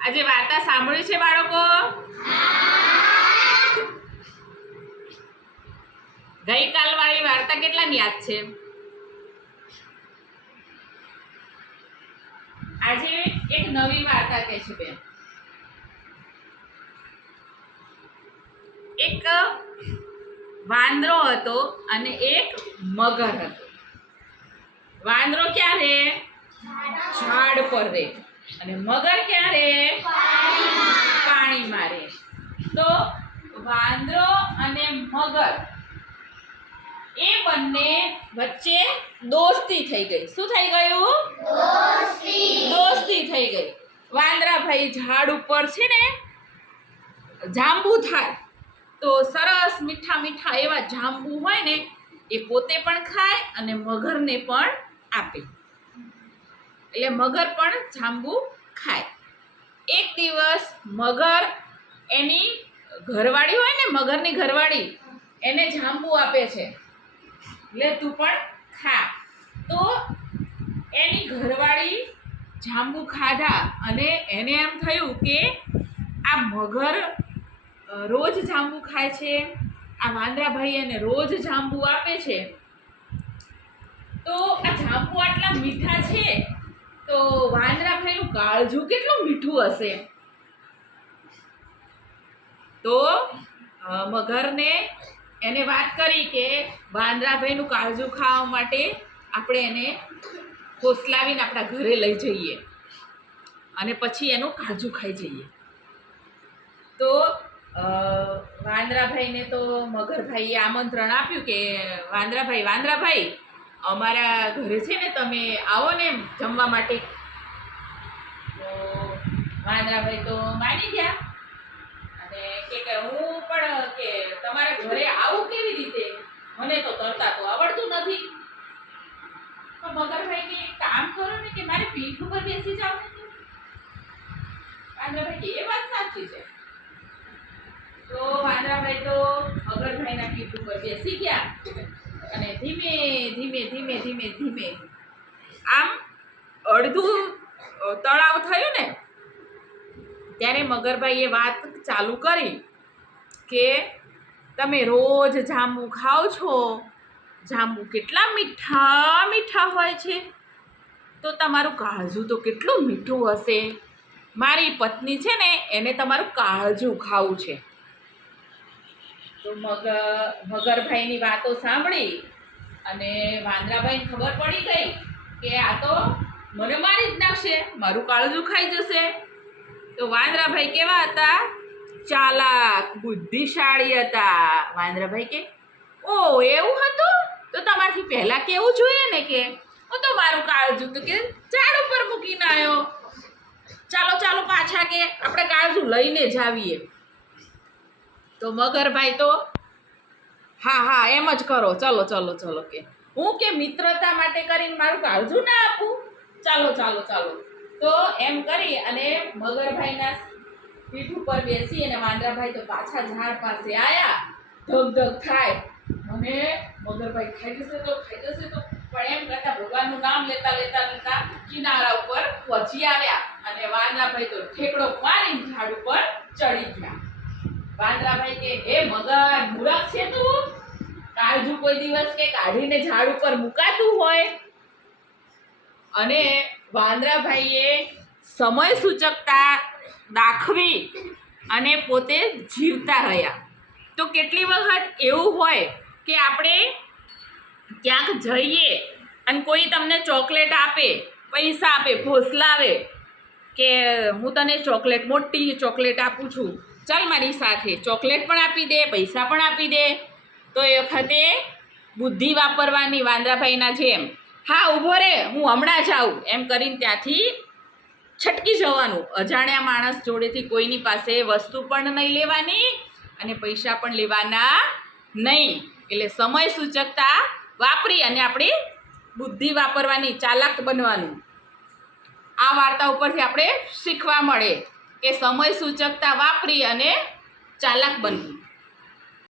આજે વાર્તા સાંભળી છે બાળકો? ગઈકાલ વાળી વાર્તા કેટલાને યાદ છે? આજે એક નવી વાર્તા કહે છે બેન. એક વાંદરો હતો અને એક મગર હતો. વાંદરો ક્યાં રહે? ઝાડ પર રહે. અને મગર ક્યાં રહે? પાણીમાં રહે. તો વાંદરો અને મગર એ બંને વચ્ચે દોસ્તી થઈ ગઈ. શું થઈ ગયું? દોસ્તી થઈ ગઈ. વાંદરા ભાઈ ઝાડ ઉપર છે ને જાંબુ થાય તો સરસ મીઠા મીઠા એવા જાંબુ હોય ને એ પોતે પણ ખાય અને મગરને પણ આપે. એટલે મગર પણ જાંબુ ખાય. એક દિવસ મગર એની ઘરવાળી હોય ને, મગરની ઘરવાળી એને જાંબુ આપે છે, એટલે તું પણ ખા. તો એની ઘરવાળી જાંબુ ખાધા અને એને એમ થયું કે આ મગર રોજ જાંબુ ખાય છે, આ વાંદરાભાઈ એને રોજ જાંબુ આપે છે, તો આ જાંબુ આટલા મીઠા છે તો વાંદરાભાઈનું કાળજું કેટલું મીઠું હશે. તો મગરને એને વાત કરી કે વાંદરાભાઈનું કાળજું ખાવા માટે આપણે એને ફોસલાવીને આપણા ઘરે લઈ જઈએ અને પછી એનું કાળજું ખાઈ જઈએ. તો વાંદરાભાઈને તો મગરભાઈએ આમંત્રણ આપ્યું કે વાંદરાભાઈ અમારા ઘરે છે ને તમે આવો ને જમવા માટે. તો વાંદરાભાઈ તો માની ગયા અને કે હું પણ કે તમારા ઘરે આવું કેવી રીતે, મને તો તરતા તો આવડતું નથી. તો મગરભાઈ કે કામ કરો ને કે મારી પીઠ ઉપર બેસી જાવ ને. વાંદરાભાઈ કે એ વાત સાચી છે. તો વાંદરાભાઈ તો મગરભાઈના પીઠ ઉપર બેસી ગયા અને ધીમે ધીમે આમ અડધું તળાવ થયું ને ત્યારે મગરભાઈએ વાત ચાલુ કરી કે તમે રોજ જાંબુ ખાઓ છો, જાંબુ કેટલા મીઠા મીઠા હોય છે, તો તમારું કાળજું તો કેટલું મીઠું હશે. મારી પત્ની છે ને એને તમારું કાળજું ખાવું છે. તો મગરભાઈની વાતો સાંભળી અને વાંદરાભાઈને ખબર પડી ગઈ કે આ તો મને મારી જ નાખશે, મારું કાળજું ખાઈ જશે. તો વાંદરાભાઈ કેવા હતા? ચાલાક, બુદ્ધિશાળી હતા. વાંદરાભાઈ કે ઓ એવું હતું તો તમારથી પહેલા કેવું જોઈએ ને કે હું તો મારું કાળજું તો કે ઝાડ ઉપર મૂકીને આવ્યો. ચાલો પાછા કે આપણે કાળજું લઈને જ આવીએ. તો મગરભાઈ તો હા એમ જ કરો, ચલો કે હું કે મિત્રતા માટે કરીને મારું કાળજું ના આપું. ચાલો. તો એમ કરી અને મગરભાઈના પીઠ ઉપર બેસી અને વાંદરાભાઈ તો પાછા ઝાડ પાસે આયા. ધગ થાય અને મગરભાઈ ખાઈ જશે તો પણ એમ કરતા ભગવાનનું નામ લેતા કિનારા ઉપર પહોંચી આવ્યા અને વાંદરાભાઈ તો ઠેકડો મારીને ઝાડ ઉપર ચડી ગયા. વાંદરાભાઈ કે હે મગર, મૂરખ છે તું? કાળજું કોઈ દિવસ કે કાઢીને ઝાડ ઉપર મુકાતું હોય? અને વાંદરાભાઈએ સમય સૂચકતા દાખવી અને પોતે જીવતા રહ્યા. તો કેટલી વખત એવું હોય કે આપણે ક્યાંક જઈએ અને કોઈ તમને ચોકલેટ આપે, પૈસા આપે, ફોસલાવે કે હું તને મોટી ચોકલેટ આપું છું, ચાલ મારી સાથે. ચોકલેટ પણ આપી દે, પૈસા પણ આપી દે. તો એ વખતે બુદ્ધિ વાપરવાની વાંદરાભાઈના જેમ, હા ઊભો રે હું હમણાં જ આવું એમ કરીને ત્યાંથી છટકી જવાનું. અજાણ્યા માણસ જોડેથી કોઈની પાસે વસ્તુ પણ નહીં લેવાની અને પૈસા પણ લેવાના નહીં. એટલે સમય સૂચકતા વાપરી અને આપણી બુદ્ધિ વાપરવાની, ચાલાક બનવાનું. આ વાર્તા ઉપરથી આપણે શીખવા મળે કે સમય સૂચકતા વાપરી અને ચાલાક બનવું.